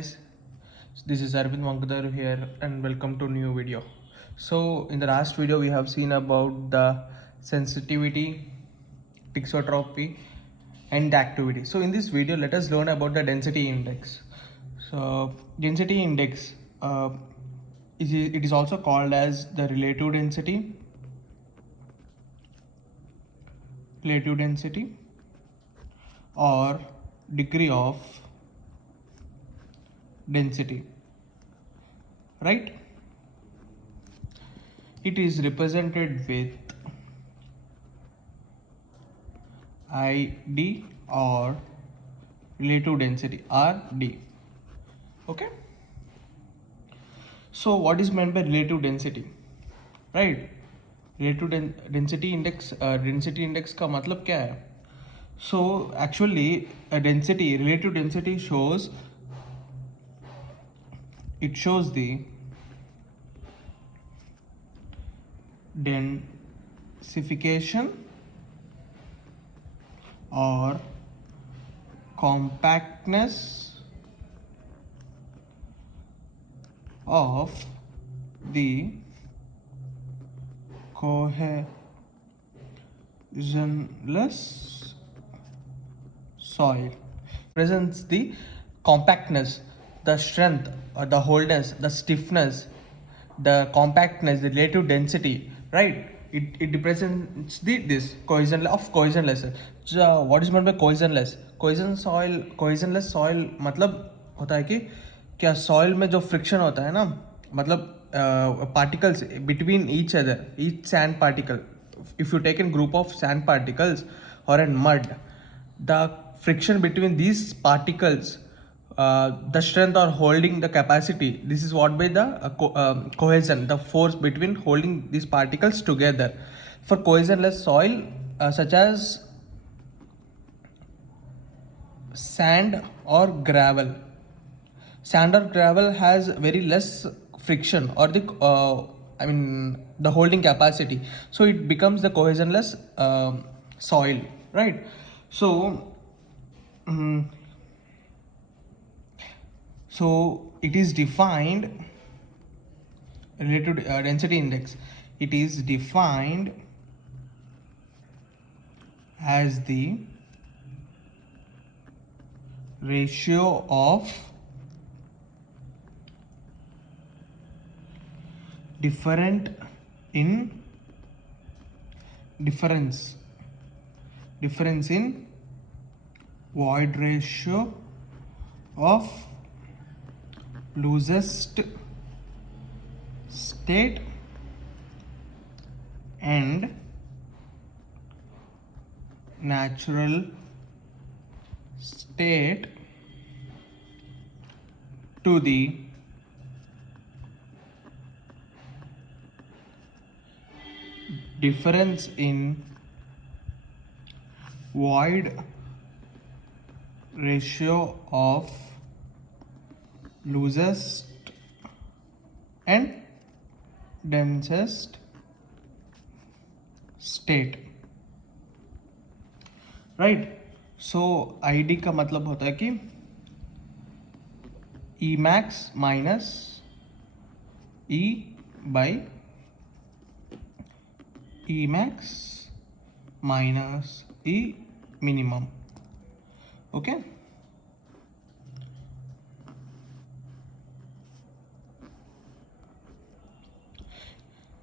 guys, this is Arvind Mankadar here and welcome to new video. So in the last video we have seen about the sensitivity, thixotropy and the activity. So in this video let us learn about the density index. So density index it is also called as the relative density or degree of density, right? It is represented with ID or relative density RD. Okay, so what is meant by relative density, right? Relative density index का मतलब क्या है? So actually a density, relative density shows the densification or compactness of the cohesionless soil. Presents the compactness, the strength, the wholeness, the stiffness, the compactness, the relative density, right? It represents this cohesionless. So what is meant by cohesionless? Cohesionless soil मतलब होता है कि क्या soil में जो friction होता है ना, मतलब particles between each other, each sand particle. If you take a group of sand particles or in mud, the friction between these particles, the strength or holding the capacity, this is what by the cohesion, the force between holding these particles together. For cohesionless soil such as sand or gravel has very less friction or the the holding capacity, so it becomes the cohesionless soil, right? So so it is defined related density index, it is defined as the ratio of difference in void ratio of loosest state and natural state to the difference in void ratio of loosest and densest state, right? So ID का मतलब होता है कि E max minus E by E max minus E minimum. Okay,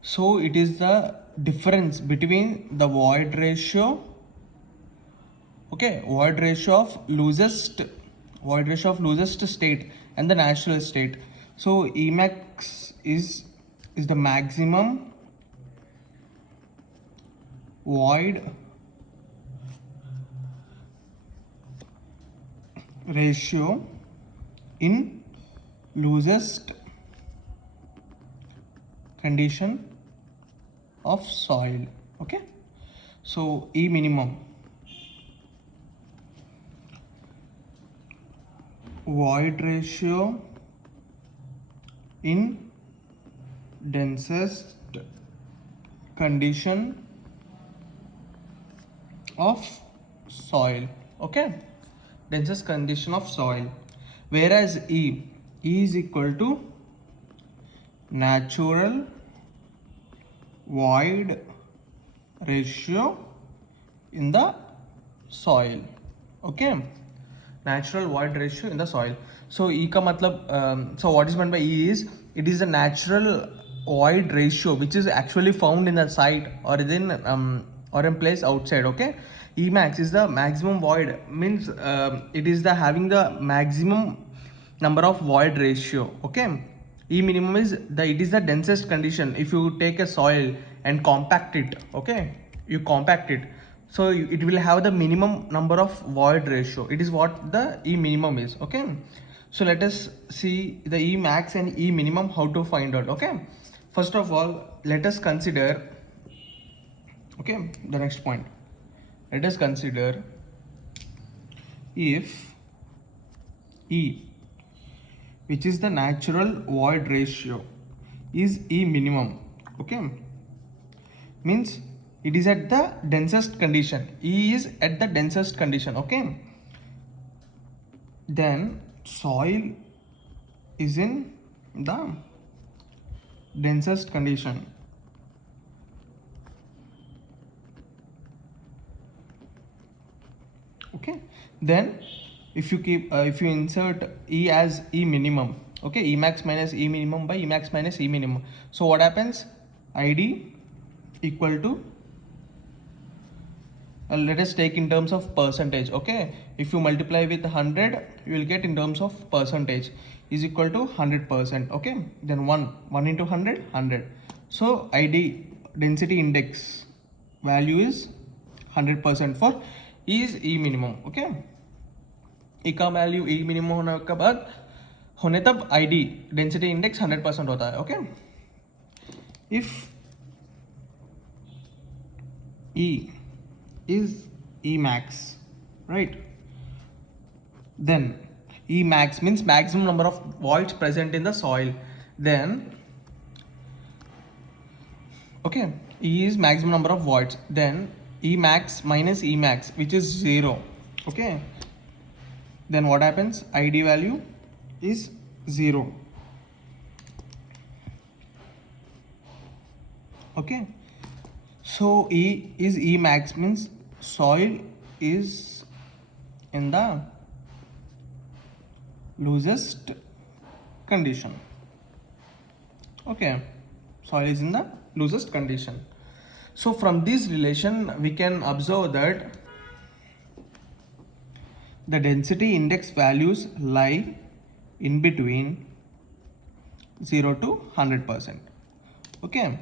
so it is the difference between the void ratio, okay, void ratio of loosest state and the natural state. So Emax is the maximum void ratio in loosest condition of soil. Okay, so E minimum, void ratio in densest condition of soil. Okay, densest condition of soil. whereas E is equal to natural void ratio in the soil. Okay, natural void ratio in the soil. So E का मतलब so what is meant by E is it is a natural void ratio which is actually found in the site or in place outside. Okay, E max is the maximum void, means it is the having the maximum number of void ratio. Okay, E minimum is it is the densest condition. If you take a soil and compact it, okay, you compact it, so it will have the minimum number of void ratio. It is what the E minimum is. Okay, so let us see the E max and E minimum, how to find out. Okay, first of all, let us consider, okay, the next point. Let us consider if E, which is the natural void ratio, is E minimum. Okay, means it is at the densest condition. E is at the densest condition. Okay, then soil is in the densest condition. Okay, then if you insert E as E minimum, okay, E max minus E minimum by E max minus E minimum, so what happens? ID equal to let us take in terms of percentage. Okay, if you multiply with 100, you will get in terms of percentage is equal to 100%. Okay, then 1 into 100, 100. So ID density index value is 100% for E is E minimum. Okay, E का value E minimum होने के बाद होने तब ID density index 100% होता है. Okay, if E is E max, right, then E max means maximum number of voids present in the soil. Then okay, E is maximum number of voids, then E max minus E max, which is 0. Okay, then what happens? ID value is 0. Okay, so E is E max means soil is in the loosest condition. Okay, soil is in the loosest condition. So from this relation we can observe that the density index values lie in between 0 to 100%. Okay,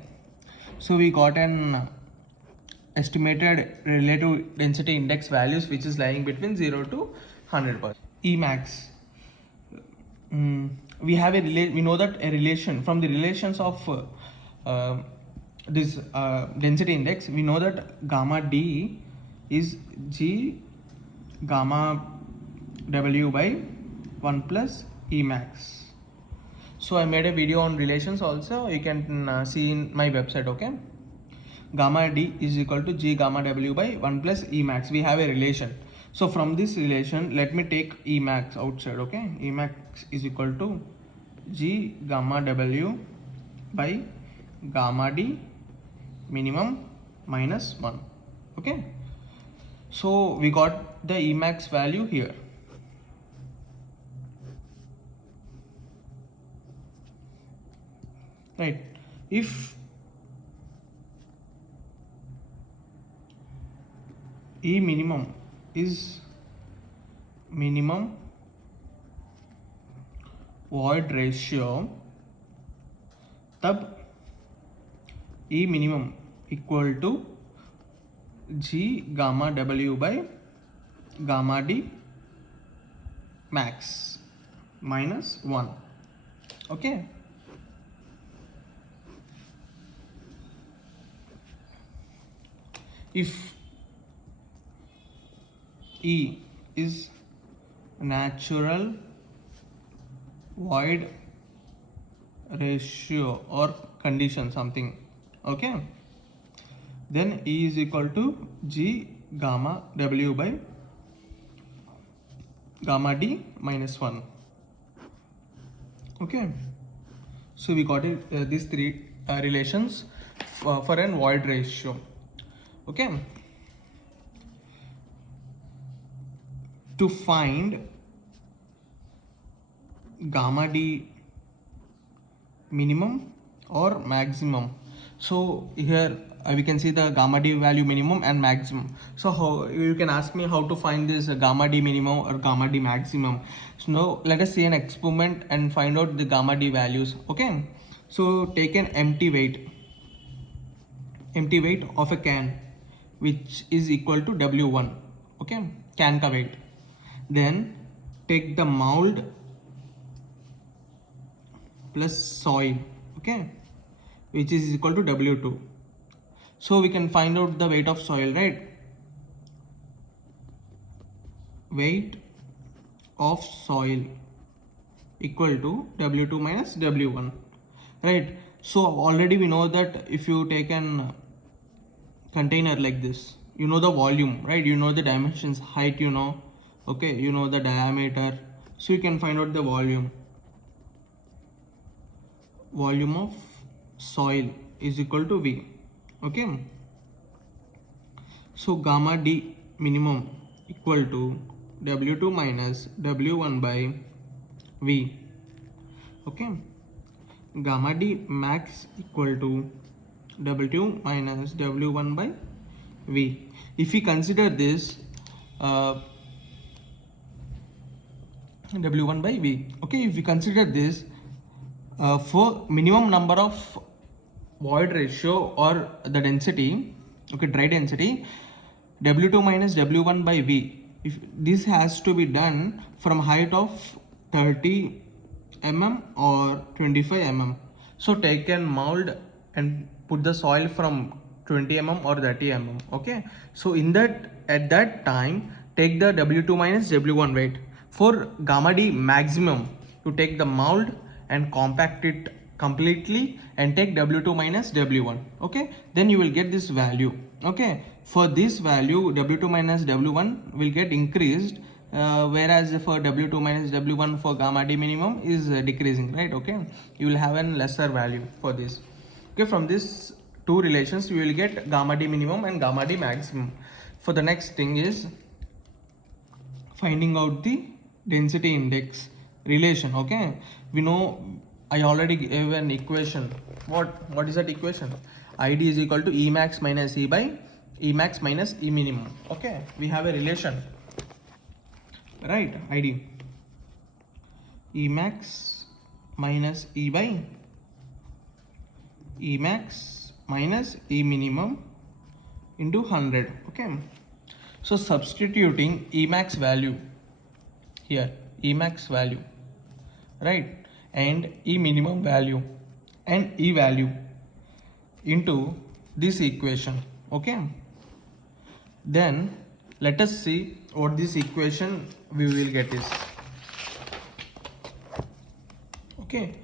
so we got an estimated relative density index values which is lying between 0 to 100%. E max, we have we know that a relation from the relations of this density index, we know that gamma D is G gamma W by 1 plus E max. So I made a video on relations also, you can see in my website. Okay, gamma D is equal to G gamma W by 1 plus E max. We have a relation. So from this relation, let me take E max outside. Okay, E max is equal to G gamma W by gamma D minimum minus 1. Okay, so we got the E max value here. Right, if E minimum is minimum void ratio, तब E minimum equal to G gamma W by gamma D max minus 1. Okay, if E is natural void ratio or condition something, okay, then E is equal to G gamma W by gamma D minus 1. Okay, so we got it, these three relations for an void ratio. Okay, to find gamma d minimum or maximum, so here we can see the gamma d value minimum and maximum. So how you can ask me how to find this gamma d minimum or gamma d maximum. So now let us see an experiment and find out the gamma d values. Okay, so take an empty weight of a can which is equal to W1. Okay, can ka weight. Then take the mold plus soil, okay, which is equal to W2. So we can find out the weight of soil, right? Weight of soil equal to W2 minus W1, right? So already we know that if you take an container like this, you know the volume, right? You know the dimensions, height, you know, okay, you know the diameter, so you can find out the volume of soil is equal to V. Okay, so gamma d minimum equal to W2 minus W1 by V. Okay, gamma d max equal to W2 minus W1 by V. If we consider this W1 by V, okay, if we consider this for minimum number of void ratio or the density, okay, dry density, W2 minus W1 by V, if this has to be done from height of 30 mm or 25 mm. So take an mold and put the soil from 20 mm or 30 mm. Okay, so in that, at that time, take the W2 minus W1 weight. For gamma d maximum, you take the mold and compact it completely and take W2 minus W1. Okay, then you will get this value. Okay, for this value W2 minus W1 will get increased, whereas for W2 minus W1 for gamma d minimum is decreasing, right? Okay, you will have a lesser value for this. Okay, from this two relations we will get gamma d minimum and gamma d maximum. For the next thing is finding out the density index relation. Okay, we know, I already gave an equation. What is that equation? Id is equal to E max minus E by E max minus E minimum. Okay, we have a relation, right? Id E max minus E by E max minus E minimum into 100. Okay, so substituting E max value here, E max value, right, and E minimum value and E value into this equation. Okay, then let us see what this equation we will get is. Okay,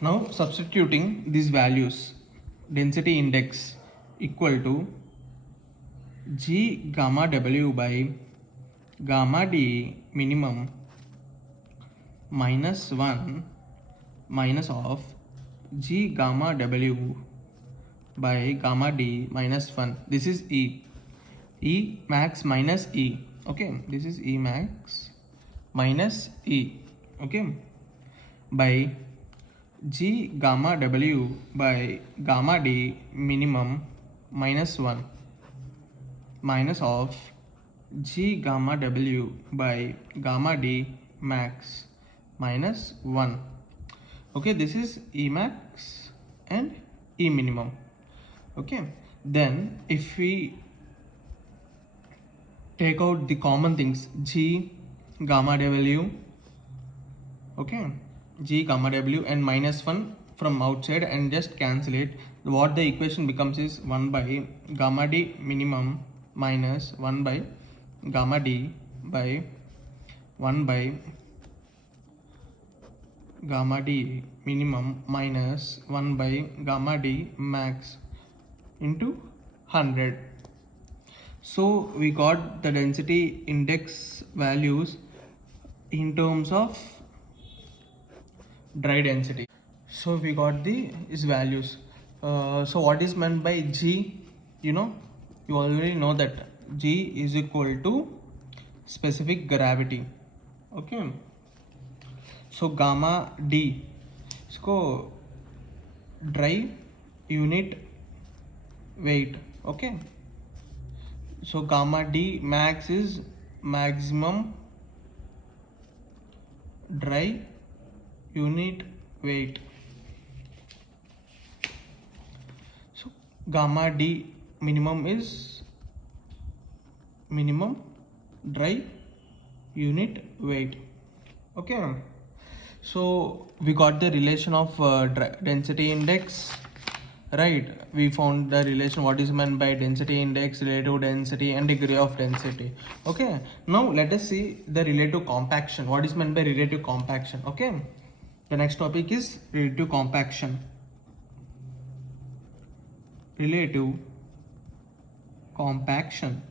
now substituting these values, density index equal to G gamma W by gamma D minimum minus 1 minus of G gamma W by gamma D minus 1. This is E. E max minus E. Okay, this is E max minus E. Okay, by G gamma W by gamma D minimum minus 1 minus of G gamma W by gamma D max minus 1. Okay, this is E max and E minimum. Okay, then if we take out the common things, G gamma W, okay, G gamma W and minus 1 from outside and just cancel it, what the equation becomes is 1 by gamma D minimum minus 1 by gamma D by 1 by gamma D minimum minus 1 by gamma D max into 100. So we got the density index values in terms of dry density. So we got the is values. So what is meant by G? You know, you already know that G is equal to specific gravity. Okay. So gamma D, इसको dry unit weight. Okay. So gamma D max is maximum dry unit weight. So gamma D minimum is minimum dry unit weight. Okay. So we got the relation of density index, right? We found the relation what is meant by density index, relative density and degree of density. Okay, now let us see the relative compaction. What is meant by relative compaction? Okay, the next topic is relative compaction. Relative compaction,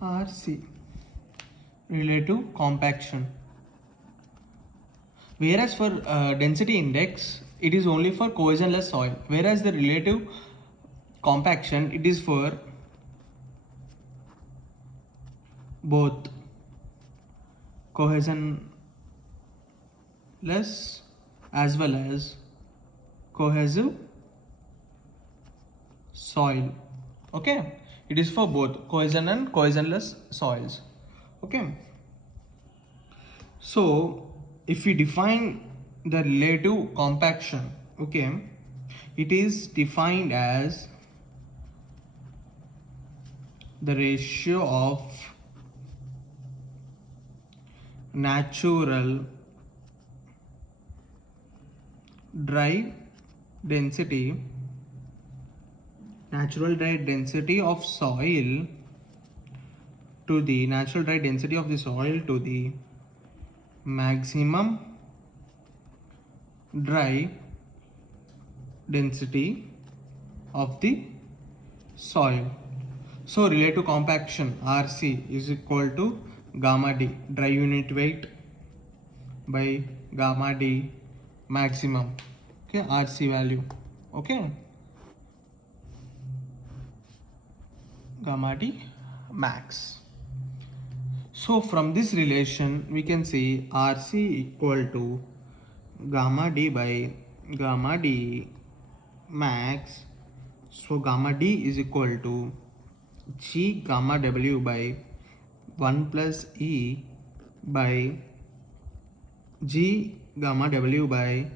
RC, relative compaction. Whereas for density index, it is only for cohesionless soil, whereas the relative compaction, it is for both cohesionless as well as cohesive soil. Okay, it is for both cohesion and cohesionless soils. Okay, so if we define the relative compaction, okay, it is defined as the ratio of natural dry density of soil to the natural dry density of the soil to the maximum dry density of the soil. So relative compaction RC is equal to gamma D, dry unit weight, by gamma D maximum. Okay, RC value. Okay, gamma D max. So from this relation we can see RC equal to gamma D by gamma D max. So gamma D is equal to G gamma W by 1 plus E by G gamma W by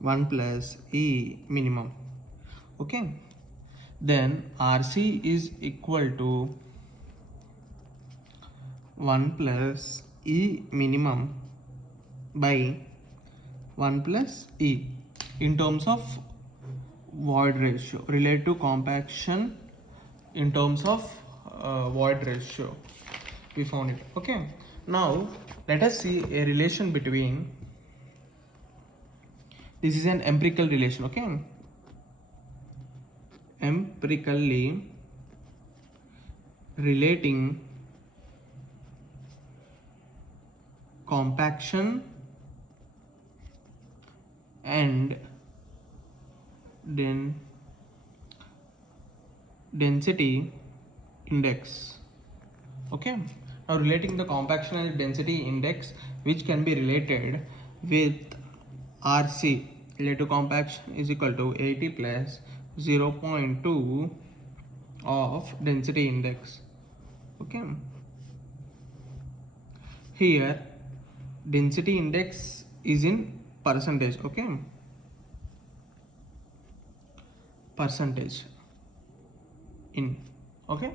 1 plus E minimum. Okay, then RC is equal to 1 plus E minimum by 1 plus E in terms of void ratio, relative compaction in terms of void ratio. We found it. Okay, now let us see a relation between, this is an empirical relation. Okay, empirically relating compaction and then density index. Okay, now relating the compaction and density index, which can be related with RC, relative compaction is equal to 80 plus 0.2 of density index. Okay, here density index is in percentage. Okay, percentage in, okay,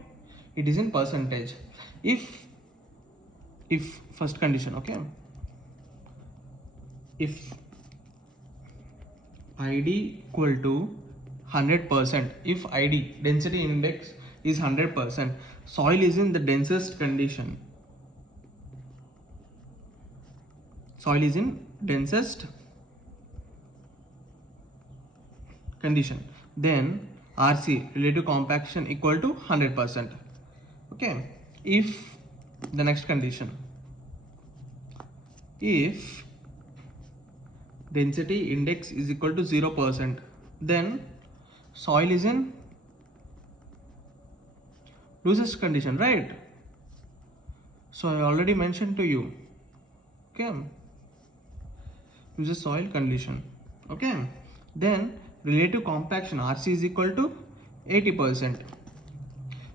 it is in percentage. If first condition, okay, if ID equal to 100%, if ID density index is 100%, soil is in the densest condition, soil is in densest condition, then RC, relative compaction, equal to 100%. Okay, if the next condition, if density index is equal to 0%, then soil is in loosest condition, right? So I already mentioned to you, okay, loosest soil condition, okay. Then relative compaction, RC is equal to 80%.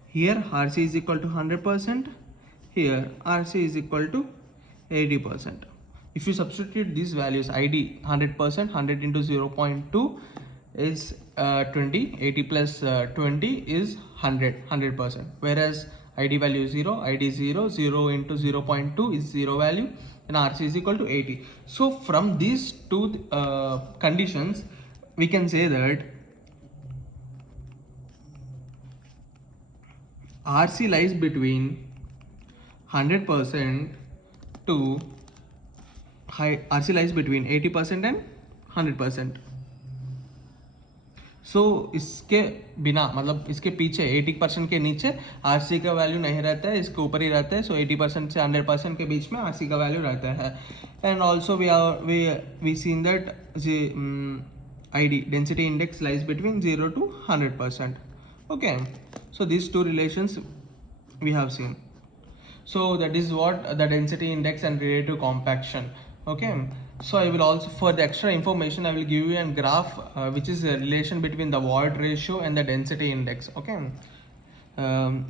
Here RC is equal to 100%. Here RC is equal to 80%. If you substitute these values, ID 100%, 100 into 0.2 is 20, 80 plus 20 is 100%. Whereas ID value is 0, ID 0, 0 into 0.2 is 0 value, and RC is equal to 80. So from these two conditions, we can say that RC lies between 100% to RC lies between 80% and 100%. सो इसके बिना मतलब इसके पीछे 80% के नीचे RC का value नहीं रहता है, इसके ऊपर ही रहता है. सो 80% से 100% के बीच में आरसी का वैल्यू रहता है. And also we seen that ID density index lies between 0 to 100%. Okay, so these two relations we have seen. So that is what the density index and relative compaction. Okay, so I will also, for the extra information, I will give you a graph which is a relation between the void ratio and the density index. Okay,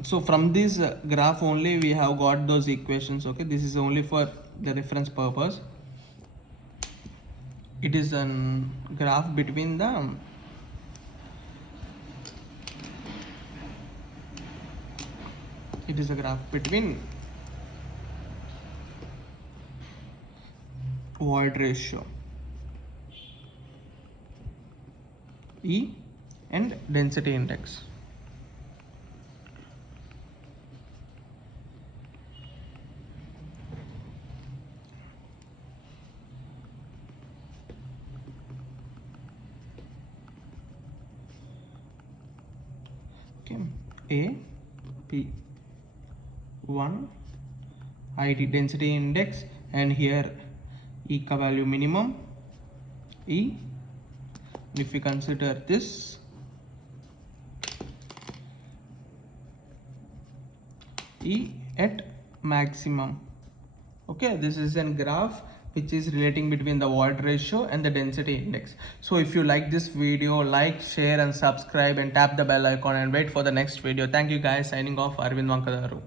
so from this graph only we have got those equations. Okay, this is only for the reference purpose. It is a graph between the void ratio E and density index. Okay, A, P, 1 ID density index, and here E ka value minimum E. If we consider this E at maximum. Okay, this is a graph which is relating between the void ratio and the density index. So if you like this video, like, share and subscribe and tap the bell icon and wait for the next video. Thank you guys. Signing off, Arvind Vankadaru.